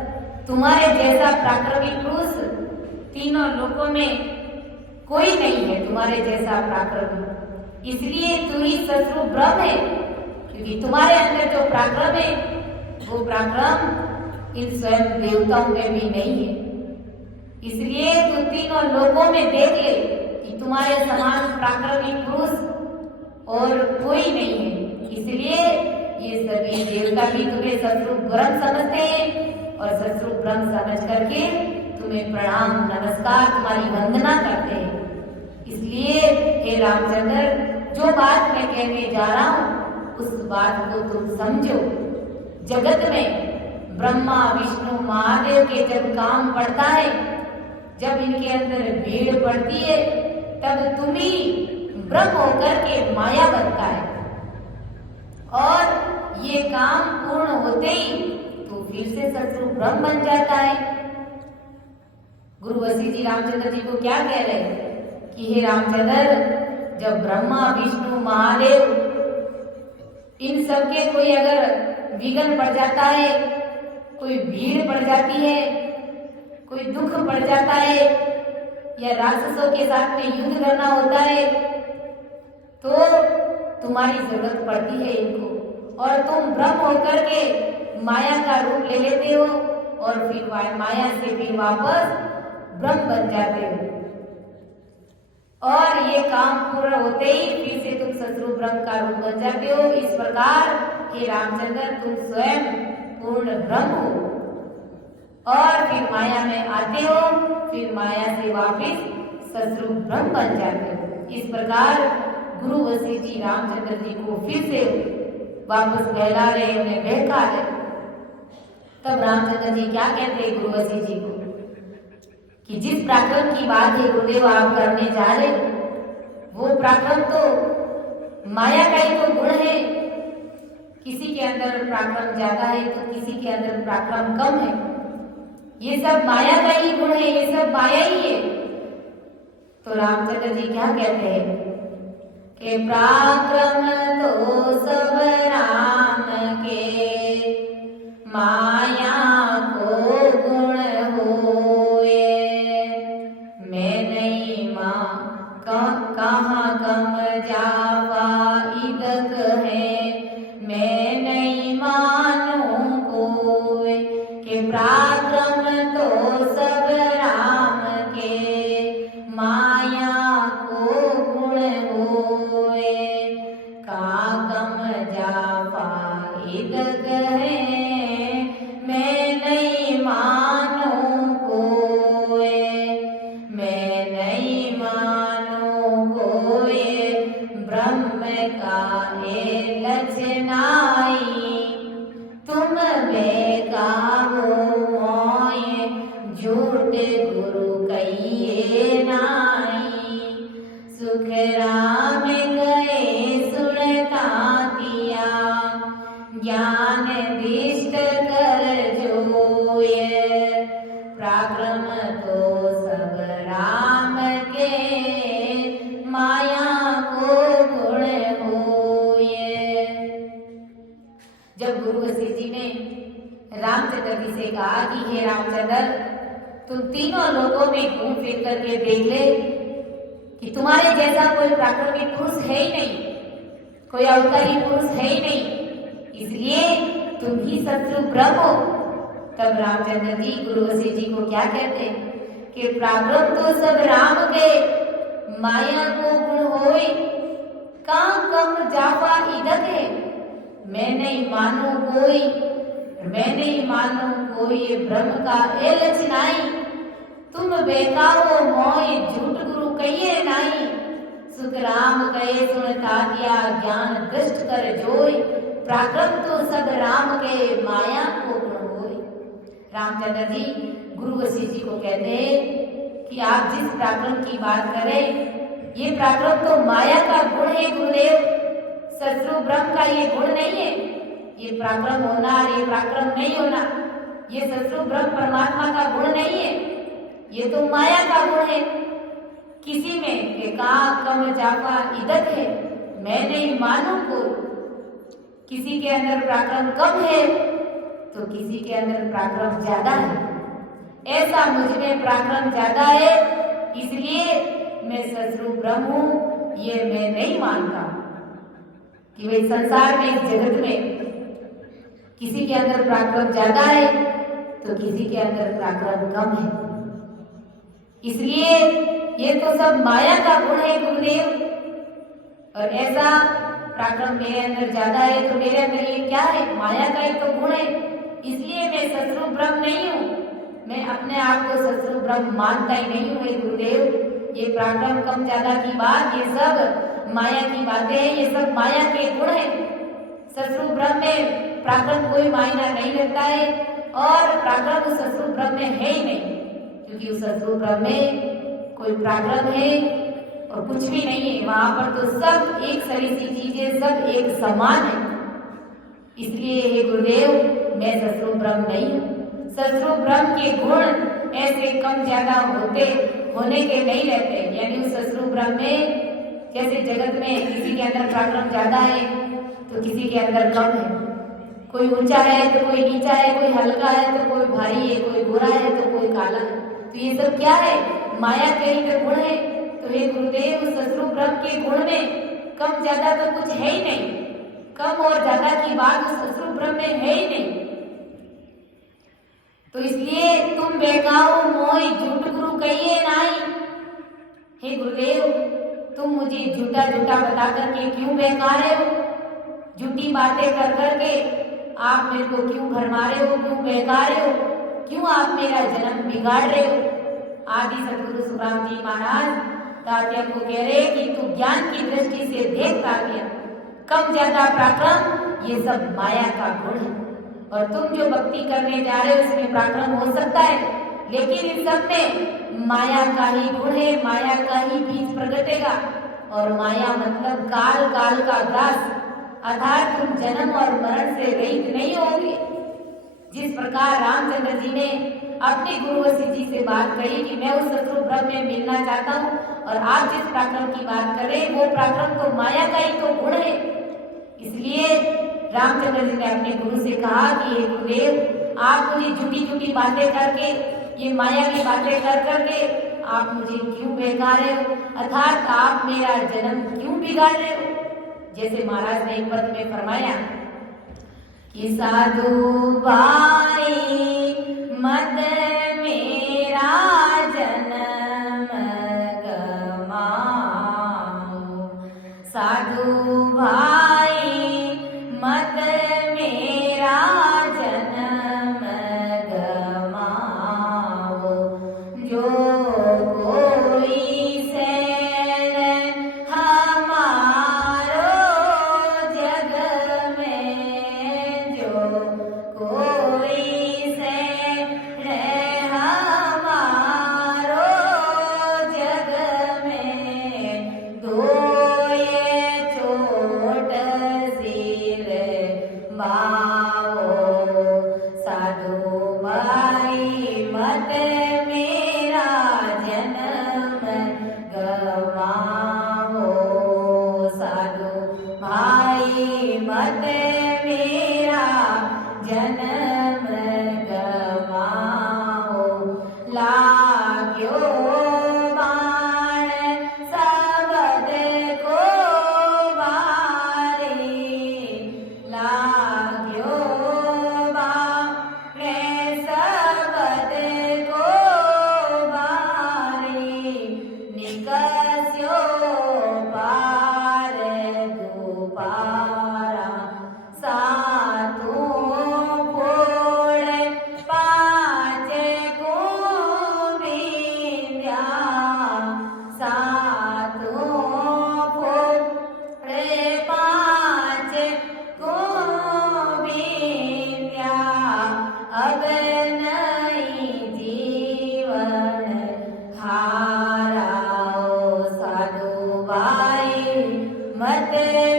तुम्हारे जैसा पराक्रमी पुरुष तीनों लोकों में कोई नहीं है, तुम्हारे जैसा पराक्रमी। इसलिए तू ही शत्रु ब्रह्म है क्योंकि तुम्हारे अंदर जो पराक्रम है वो पराक्रम इन स्वयं देवताओं में भी नहीं है। इसलिए तू तीनों लोकों में देख ले कि तुम्हारे समान पराक्रमी पुरुष और कोई नहीं है। इसलिए ये सभी देवता भी तुम्हें शत्रु ब्रह्म समझते हैं और शत्रु ब्रह्म समझ करके तुम्हें प्रणाम नमस्कार तुम्हारी वंदना करते हैं। इसलिए हे रामचंद्र, जो बात मैं कहने जा रहा हूँ उस बात को तुम समझो। जगत में ब्रह्मा विष्णु महादेव के जब काम पड़ता है, जब इनके अंदर भीड़ पड़ती है, तब तुम ही ब्रह्म होकर के माया बनता है और ये काम पूर्ण होते ही तो फिर से शत्रु ब्रह्म बन जाता है। गुरु वशिष्ठ जी रामचंद्र जी को क्या कह रहे हैं कि हे रामचंद्र, जब ब्रह्मा विष्णु महादेव इन सब के कोई अगर विघ्न पड़ जाता है, कोई भीड़ पड़ जाती है, कोई दुख पड़ जाता है या राक्षसों के साथ में युद्ध करना होता है, तो तुम्हारी जरूरत पड़ती है इनको और तुम ब्रह्म होकर के माया का रूप ले लेते हो और फिर माया से फिर वापस ब्रह्म बन जाते हो और ये काम पूरा होते ही फिर से तुम शत्रु ब्रह्म का रूप बन जाते हो। इस प्रकार हे रामचंद्र, तुम स्वयं पूर्ण ब्रह्म हो और फिर माया में आते हो, फिर माया से वापस शत्रु ब्रह्म बन जाते हो। इस प्रकार गुरु वशिष्ठ जी रामचंद्र जी को फिर से वापस बहला रहे, उन्हें बहका रहे। तब रामचंद्र जी क्या कहते हैं गुरु वशिष्ठ जी को कि जिस पराक्रम की बात है गुरुदेव आप करने जा रहे, वो पराक्रम तो माया का ही तो गुण है। किसी के अंदर पराक्रम ज्यादा है तो किसी के अंदर पराक्रम कम है। ये सब माया का ही गुण है, ये सब माया ही है। तो रामचंद्र जी क्या कहते हैं कि पराक्रम तो सब राम के, माया को गुण होए। मैं नहीं माँ कहाँ कम जावा इदक है, मैं नहीं मानू कोई के पराक्रम तो सब राम के, माया को गुण होए। काकम जावा इदक है, मैं नहीं मानू कोई, मैं नहीं मानू कोई। ब्रह्म का ये लक्षणाई, तुम बेकाबू मोए, झूठ गुरु कहिए नाई। सुख राम गए सुनता दिया, ज्ञान दिष्ट कर जोए। पराक्रम तो सब राम के, माया को गुण हो। गुरु वशिष्ठ जी ने रामचंद्र जी से कहा कि हे रामचंद्र, तुम तीनों लोगों में घूम फिर करके देख ले कि तुम्हारे जैसा कोई प्राकृतिक पुरुष है ही नहीं, कोई अवतारी पुरुष है ही नहीं, इसलिए तुम ही शत्रु ब्रह्म हो। तब रामचंद्र जी गुरु वशिष्ठ जी को क्या कहते हैं कि पराक्रम तो सब राम के, माया को गुण होई, काम कम जावा इधर है। मैं नहीं मानू कोई, मैं नहीं मानू कोई ब्रह्म का ए लक्षणाई, तुम बेकारो मोय झूठ गुरु कहिए नाई। सुख राम कहे सुनता दिया, ज्ञान दृष्ट कर जोई, पराक्रम तो सब राम के, माया को गुण होई। रामचंद्र जी गुरु वशिष्ठ जी को कहते हैं कि आप जिस पराक्रम की बात करें, ये पराक्रम तो माया का गुण है गुरुदेव, शत्रु ब्रह्म का ये गुण नहीं है। ये पराक्रम होना और ये पराक्रम नहीं होना, ये शत्रु ब्रह्म परमात्मा का गुण नहीं है, ये तो माया का गुण है। किसी में के कहा कम जापा इदत है, मैं नहीं मानू को। किसी के अंदर पराक्रम कम है तो किसी के अंदर पराक्रम ज्यादा है। ऐसा मुझ में पराक्रम ज्यादा है, इसलिए मैं शत्रु ब्रह्म हूं, ये मैं नहीं मानता कि भाई संसार में, इस जगत में किसी के अंदर पराक्रम ज्यादा है तो किसी के अंदर पराक्रम कम है। इसलिए ये तो सब माया का गुण है गुरुदेव, और ऐसा पराक्रम मेरे अंदर ज्यादा है तो मेरे अंदर ये क्या है, माया का ही तो गुण है। इसलिए मैं शत्रु ब्रह्म नहीं हूँ, मैं अपने आप को शत्रु ब्रह्म मानता ही नहीं हूँ गुरुदेव। ये पराक्रम कम ज्यादा की बात, ये सब माया की बातें हैं, ये सब माया के गुण है। शत्रु ब्रह्म में पराक्रम कोई मायना नहीं रखता है, और पराक्रम उस शत्रु ब्रह्म में है ही नहीं, क्योंकि उस शत्रु ब्रह्म में कोई पराक्रम है और कुछ भी नहीं है। वहां पर तो सब एक सरी सी चीजें, सब एक समान है। इसलिए हे गुरुदेव, मैं शत्रु ब्रह्म नहीं हूँ। शत्रु ब्रह्म के गुण ऐसे कम ज्यादा होने के नहीं रहते। यानी उस शत्रु ब्रह्म में, जैसे जगत में किसी के अंदर पराक्रम ज्यादा है तो किसी के अंदर कम है, कोई ऊंचा है तो कोई नीचा है, कोई हल्का है तो कोई भारी है, कोई गोरा है तो कोई काला है। तो ये सब क्या है, माया के ही तो गुण है। तो हे गुरुदेव, उस शत्रु ब्रह्म के गुण में कम ज्यादा तो कुछ है ही नहीं, कम और ज्यादा की बात उस शत्रु ब्रह्म में है ही नहीं। तो इसलिए तुम बेकाओ मोई झूठ गुरु कहिए नाई। हे गुरुदेव, तुम मुझे झूठा झूठा बता करके क्यों बेकार रहे हो, झूठी बातें कर करके आप मेरे को क्यों भरमा रहे हो, क्यों बेकार रहे हो, क्यों आप मेरा जन्म बिगाड़ रहे हो। आदि सदगुरु सुखराम जी महाराज तात्या को कह रहे कि तू ज्ञान की दृष्टि से देख तात्या, कम ज्यादा पराक्रम ये सब माया का गुण है, और तुम जो भक्ति करने जा रहे हो इसमें पराक्रम हो सकता है, लेकिन इन सब में माया का ही गुण है, माया का ही बीज प्रगटेगा। और माया मतलब काल, काल का ग्रास, अर्थात तुम जन्म और मरण से रहित नहीं होंगे। जिस प्रकार रामचंद्र जी ने अपने गुरु वशिष्ठ जी से बात कही कि मैं उस शत्रु ब्रह्म में मिलना चाहता हूँ, और आप जिस पराक्रम की बात करें वो पराक्रम तो माया का ही तो गुण है। इसलिए रामचंद्र जी ने अपने गुरु से कहा कि हे गुरुदेव, आप मुझे झूठी झूठी बातें करके, ये माया की बातें कर करके आप मुझे क्यों बेकार रहे हो, अर्थात आप मेरा जन्म क्यों बिगाड़ रहे हो। जैसे महाराज ने एक पद में फरमाया कि साधु भाई मत मेरा जन्म गमाओ, साधु भाई मत मेरा जन्म गमाओ, जो कोई सैन हमारो जग में, जो कोई सैन हमारो जग में, धोए चोट सिर बाओ, साधु भाई मत मेरा जन्म गवाओ, साधु भाई मत मेरा जन्म गवाओ लाग्यो बाण सबद को बारे लाग्यो बाण सबद को बारे निकस्यो पार दुपारा सातों मत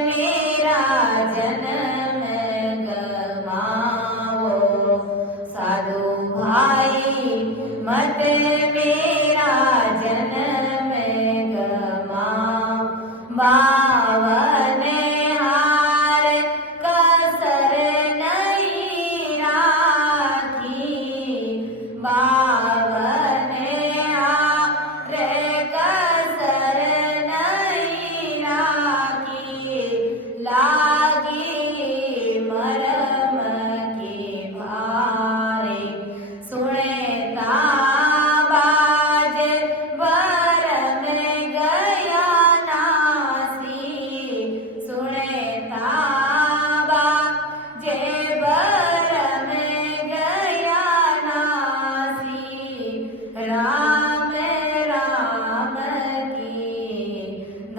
मेरा जन्म गवाओ साधु भाई मत मेरा जन्म गवाओ बावन हार कसर नहीं राखी बावन हार कसर नहीं राखी लागी मरम के भारे सुनता बाज बरम गया नासी सुनता बाज बरम गया नासी राम राम की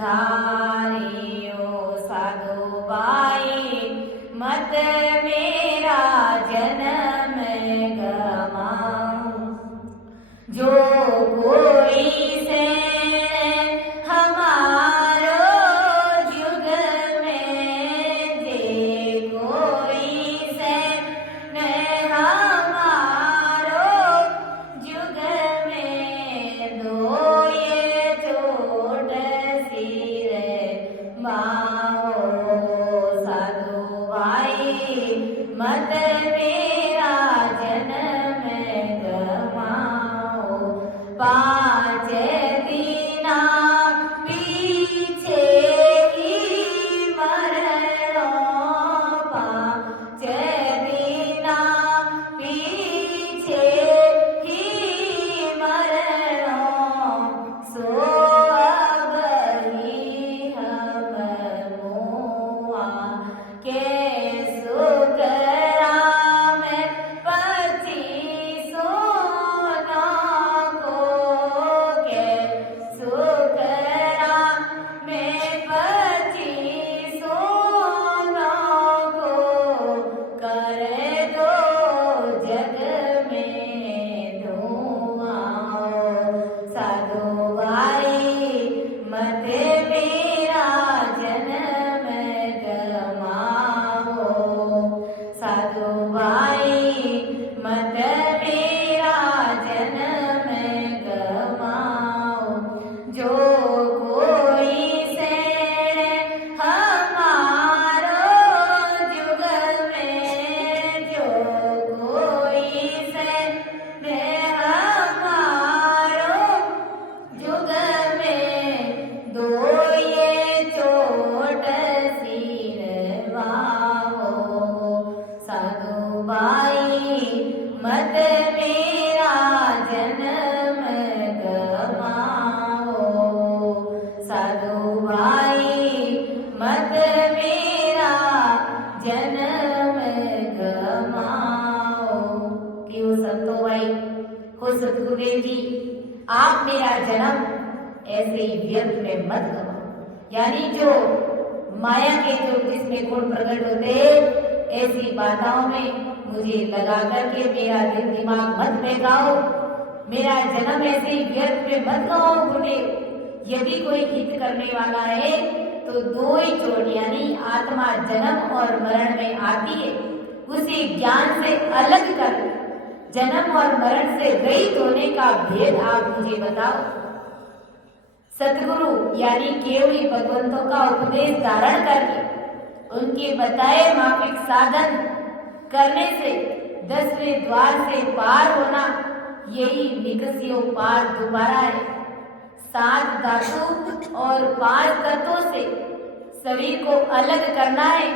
धारियो साधु भाई मत मेरा जन्म गवाऊं जो कोई से हमारो युग में जे कोई से हमारो युग में दो ये चोट सिर माओ साधु भाई मत मेरा जन्म गवाओ पाँच दीना पीछे ही मरणो पाँच दीना पीछे ही मरणो सो अब ही हम मुआ के सुख राम पची सोना को के सुख राम में पची सोना को कर दो जग में धुआं साधु भाई मत मेरा जन्म गवाओ साधु भाई मत मेरा जन्म गवाओ जो कोई से हमारो युग में जो कोई से हमारो युग में दो ये चोट सिरवाओ साधु भाई मत मेरा जन्म गवाओ साधु भाई मत मेरा जन्म गवाओ क्यों संतो भाई हो सतगुरुदेव जी आप मेरा जन्म ऐसे ही व्यर्थ में मत गवाओ यानी जो माया के जो जिसमें गुण प्रकट होते ऐसी बाधाओं में मुझे लगा करके मेरा दिल दिमाग मत बहकाओ मेरा जन्म ऐसे ही व्यर्थ में मत गवाओ गुरुदेव यदि कोई हित करने वाला है तो दो ही चोट यानी आत्मा जन्म और मरण में आती है उसी ज्ञान से अलग कर जन्म और मरण से रहित होने का भेद आप मुझे बताओ सतगुरु यानी केवली भगवंतों का उपदेश धारण करके उनके बताए माफिक साधन करने से 10वें द्वार से पार होना, यही निकसियो पार दोबारा है। 7 धातु और 5 तत्वों से शरीर को अलग करना है,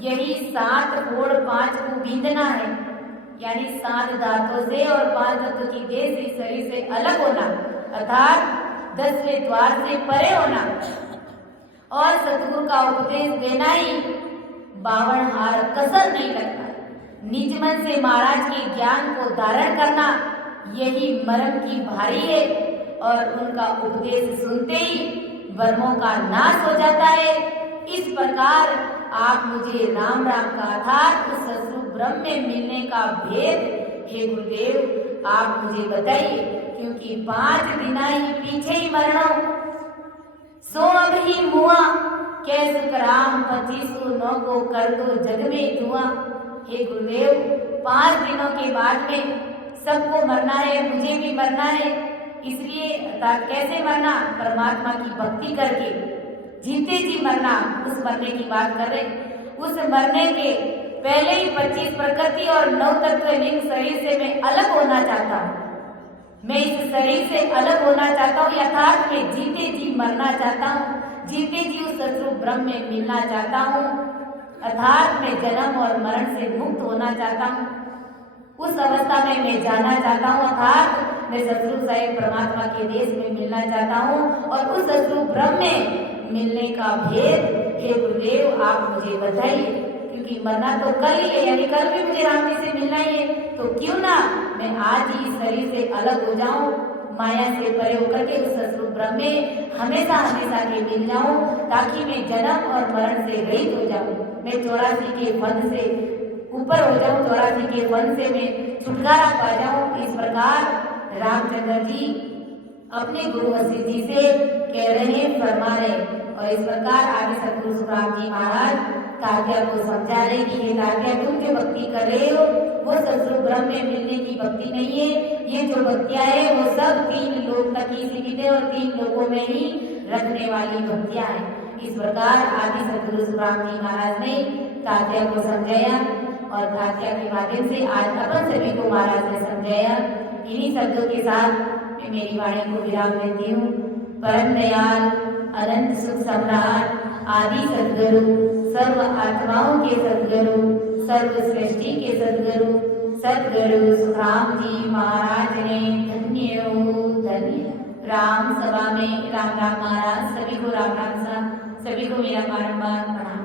यही 7 फोड़ 5 को बींधना है। यानी 7 धातुओं से और 5 तत्वों की देह से शरीर से अलग होना, अर्थात 10वें द्वार से परे होना और सतगुरु का उपदेश देना ही 52 हार कसर नहीं लगता। निज मन से महाराज के ज्ञान को धारण करना, यही मर्म की भारी है और उनका उपदेश सुनते ही वर्मों का नाश हो जाता है। इस प्रकार आप मुझे राम राम का अर्थात उस स्वरूप ब्रह्म में मिलने का भेद हे गुरुदेव आप मुझे बताइए, क्योंकि 5 दिना ही पीछे ही मरणो सो अब ही मुआ, कैसे कराम 2509 को कर दो जग में धुआं। हे गुरुदेव 5 दिनों के बाद में सबको मरना है, मुझे भी मरना है। इसलिए कैसे मरना? परमात्मा की भक्ति करके, जीते जी मरना। उस मरने की बात कर रहे, उस मरने के पहले ही 25 प्रकृति और 9 तत्व लिंग शरीर से मैं अलग होना चाहता हूँ। मैं इस शरीर से अलग होना चाहता हूँ, यथार्थ में जीते जी मरना चाहता हूँ, जीते जी उस स्वरूप ब्रह्म में मिलना चाहता हूँ, अर्थात मैं जन्म और मरण से मुक्त होना चाहता हूँ। उस अवस्था में मैं जाना चाहता हूँ, अर्थात मैं सतगुरु साहिब परमात्मा के देश में मिलना चाहता हूँ और उस सतगुरु ब्रह्म में मिलने का भेद हे गुरुदेव आप मुझे बताइए, क्योंकि मरना तो कल ही है, यानी कल भी मुझे राम जी से मिलना ही है, तो क्यों ना मैं आज ही इस शरीर से अलग हो जाऊं, माया से परे होकर के उस स्वरूप ब्रह्म में हमेशा हमेशा के मिल जाऊं, ताकि मैं जन्म और मरण से रहित हो जाऊं, मैं 84 के फंद से ऊपर हो जाऊं, 84 के फंद से मैं छुटकारा पा जाऊं। इस प्रकार रामचंद्र जी अपने गुरु वशिष्ठ जी से कह रहे, फरमा रहे, और इस प्रकार आगे सतगुरु सुखराम जी महाराज तात्या को समझा रहे कि ये तात्या तुम जो भक्ति कर रहे हो वो सतगुरु ब्रह्म में मिलने की भक्ति नहीं है, ये जो भक्तियां है वो सब 3 लोक तक ही सीमित है और 3 लोकों में ही रखने वाली भक्तियां हैं। इस प्रकार आदि सतगुरु सुखराम जी महाराज ने तात्या को समझाया और तात्या के माध्यम से आज अपन सभी को महाराज ने समझाया। इन्हीं शब्दों के साथ मैं मेरी वाणी को विराम देती हूँ। परम दयाल अनंत सुख सम्राट आदि सद्गुरु, सर्व आत्माओं के सद्गुरु, सर्व सृष्टि के सद्गुरु, सद्गुरु सुखराम जी महाराज ने धन्य हो धन्य। राम सभा में राम राम महाराज, सभी को राम राम सा, सभी को मेरा बारंबार प्रणाम।